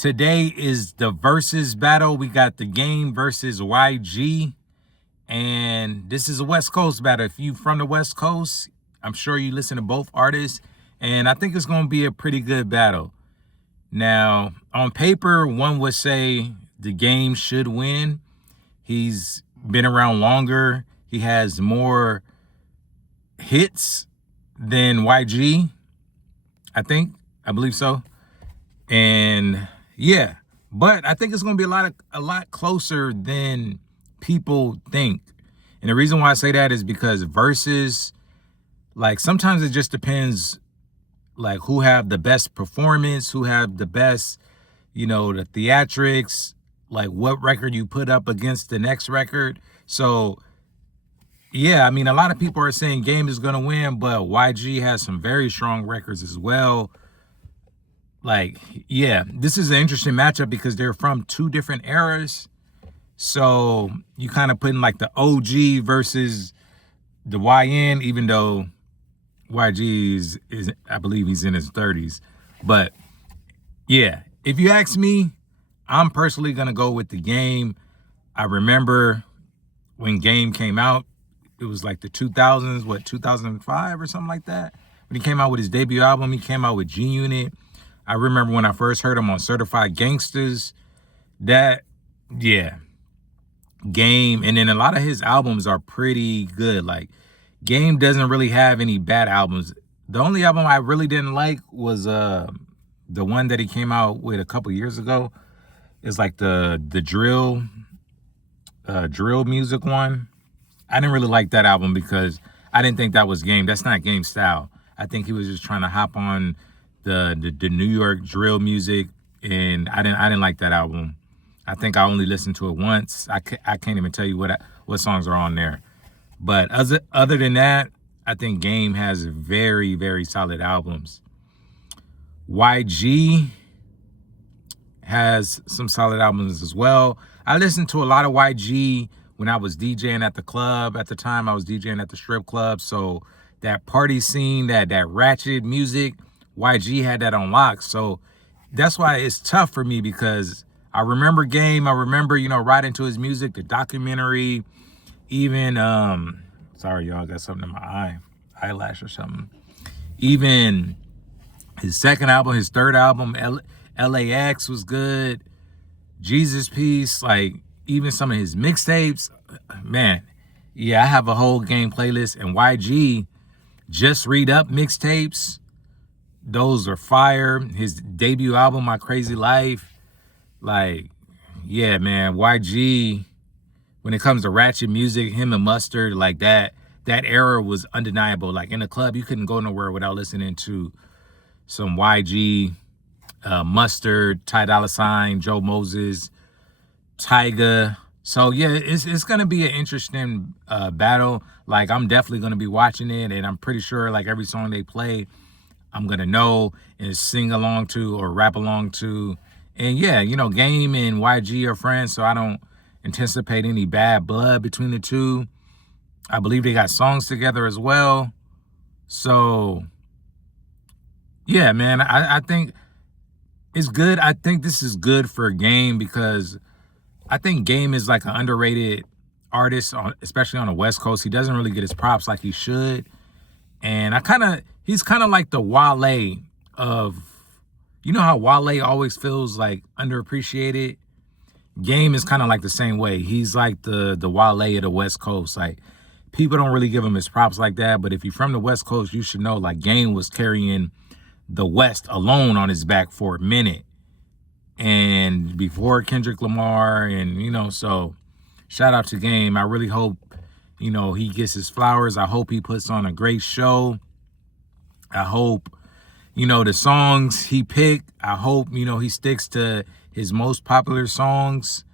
Today is the versus battle. We got the Game versus YG. And this is a West Coast battle. If you from the West Coast, I'm sure you listen to both artists. And I think it's going to be a pretty good battle. Now, on paper, one would say the Game should win. He's been around longer. He has more hits than YG, I believe so. And yeah, but I think it's going to be a lot closer than people think. And the reason why I say that is because versus, like, sometimes it just depends, like, who have the best performance, who have the best, the theatrics, like what record you put up against the next record. So yeah, I mean, a lot of people are saying Game is going to win, but YG has some very strong records as well. Like, yeah, this is an interesting matchup because they're from two different eras. So you kind of putting like the OG versus the YN, even though YG is I believe he's in his 30s. But yeah, if you ask me, I'm personally going to go with the Game. I remember when Game came out, it was like the 2000s, 2005 or something like that. When he came out with his debut album, he came out with G-Unit. I remember when I first heard him on Certified Gangsters, yeah, Game. And then a lot of his albums are pretty good. Like, Game doesn't really have any bad albums. The only album I really didn't like was the one that he came out with a couple years ago. It's like the drill music one. I didn't really like that album because I didn't think that was Game. That's not Game style. I think he was just trying to hop on the New York drill music, and I didn't like that album. I think I only listened to it once. I can't even tell you what songs are on there. But other than that, I think Game has very, very solid albums. YG has some solid albums as well. I listened to a lot of YG when I was DJing at the club. At the time, I was DJing at the strip club. So that party scene, that ratchet music, YG had that on lock. So that's why it's tough for me, because I remember Game. I remember, riding to his music, the documentary, even, sorry, y'all, got something in my eyelash or something. Even his second album, his third album, LAX was good. Jesus Piece, like, even some of his mixtapes, man. Yeah, I have a whole Game playlist. And YG, Just Read Up mixtapes, those are fire. His debut album, My Crazy Life, like, yeah, man, YG, when it comes to ratchet music, him and Mustard, like that era was undeniable. Like, in the club, you couldn't go nowhere without listening to some YG, Mustard, Ty Dolla $ign, Joe Moses, Tyga. So yeah, it's gonna be an interesting battle. Like, I'm definitely gonna be watching it, and I'm pretty sure, like, every song they play, I'm gonna know and sing along to or rap along to. And yeah, Game and YG are friends, so I don't anticipate any bad blood between the two. I believe they got songs together as well. So yeah, man, I think it's good. I think this is good for Game because I think Game is like an underrated artist, especially on the West Coast. He doesn't really get his props like he should. And he's kind of like the Wale of, how Wale always feels like underappreciated? Game is kind of like the same way. He's like the Wale of the West Coast. Like, people don't really give him his props like that. But if you're from the West Coast, you should know, like, Game was carrying the West alone on his back for a minute. And before Kendrick Lamar, and, so shout out to Game. I really hope, he gets his flowers. I hope he puts on a great show. I hope, the songs he picked, I hope, he sticks to his most popular songs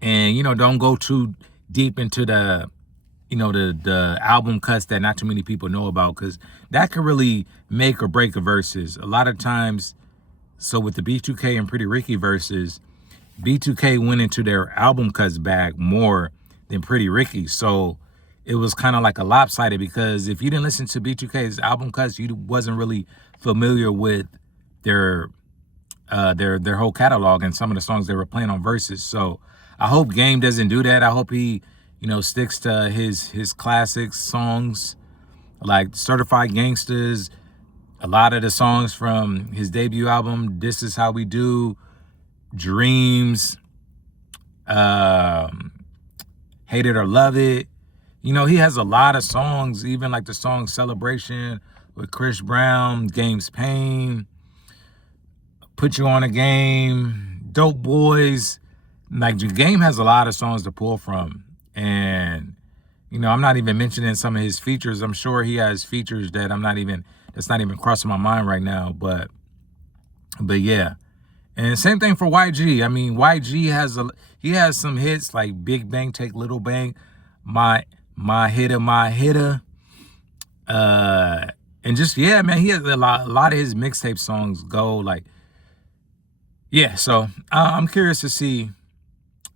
and, don't go too deep into the, the album cuts that not too many people know about, because that could really make or break a versus. A lot of times, so with the B2K and Pretty Ricky versus, B2K went into their album cuts bag more than Pretty Ricky. So it was kind of like a lopsided, because if you didn't listen to B2K's album cuts, you wasn't really familiar with their their whole catalog and some of the songs they were playing on VERZUZ. So I hope Game doesn't do that. I hope he, sticks to his classic songs like Certified Gangsters. A lot of the songs from his debut album, This Is How We Do, Dreams, Hate It or Love It. He has a lot of songs, even like the song Celebration with Chris Brown, Game's Pain, Put You on a Game, Dope Boys. Like, Game has a lot of songs to pull from. And, I'm not even mentioning some of his features. I'm sure he has features that that's not even crossing my mind right now. But yeah. And same thing for YG. I mean, YG has some hits like Big Bang, Take Little Bang, My Hitter. And just, yeah, man, he has a lot of his mixtape songs go like, yeah. So I'm curious to see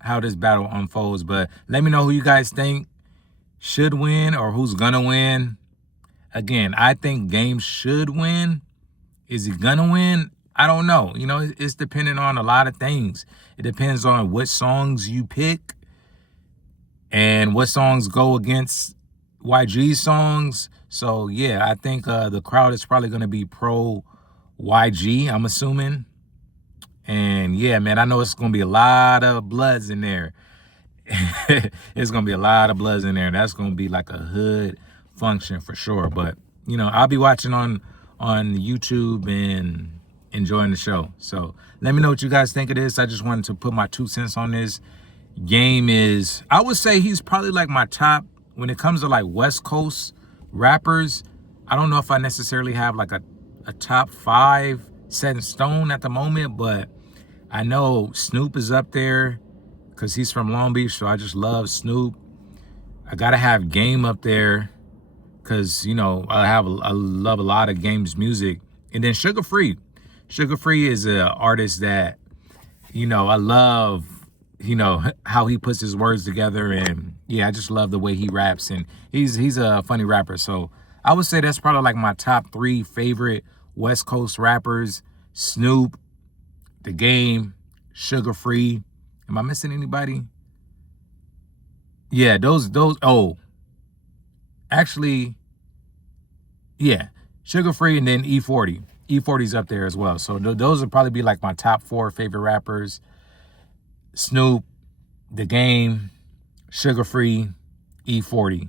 how this battle unfolds, but let me know who you guys think should win or who's gonna win. Again, I think Game should win. Is he gonna win? I don't know. It's dependent on a lot of things. It depends on what songs you pick and what songs go against YG's songs. So yeah, I think the crowd is probably gonna be pro YG, I'm assuming. And yeah, man, I know it's going to be a lot of bloods in there. It's going to be a lot of bloods in there. That's going to be like a hood function for sure. But, I'll be watching on YouTube and enjoying the show. So let me know what you guys think of this. I just wanted to put my 2 cents on this. Game is, I would say he's probably like my top, when it comes to like West Coast rappers. I don't know if I necessarily have like a top 5 set in stone at the moment, but I know Snoop is up there because he's from Long Beach, so I just love Snoop. I gotta have Game up there because I love a lot of Game's music. And then Sugar Free is an artist that I love how he puts his words together, and yeah, I just love the way he raps, and he's a funny rapper. So I would say that's probably like my top 3 favorite West Coast rappers: Snoop, The Game, Sugar Free. Am I missing anybody? Yeah, those. Oh, actually, yeah, Sugar Free and then E40. E40's up there as well. So those would probably be like my top 4 favorite rappers: Snoop, The Game, Sugar Free, E40.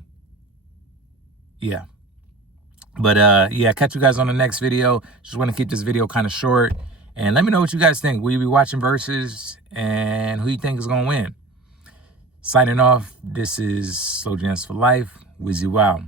Yeah. But yeah, catch you guys on the next video. Just want to keep this video kind of short. And let me know what you guys think. Will you be watching VERZUZ? And who you think is going to win? Signing off, this is Slowjams4life. Wizzy wow.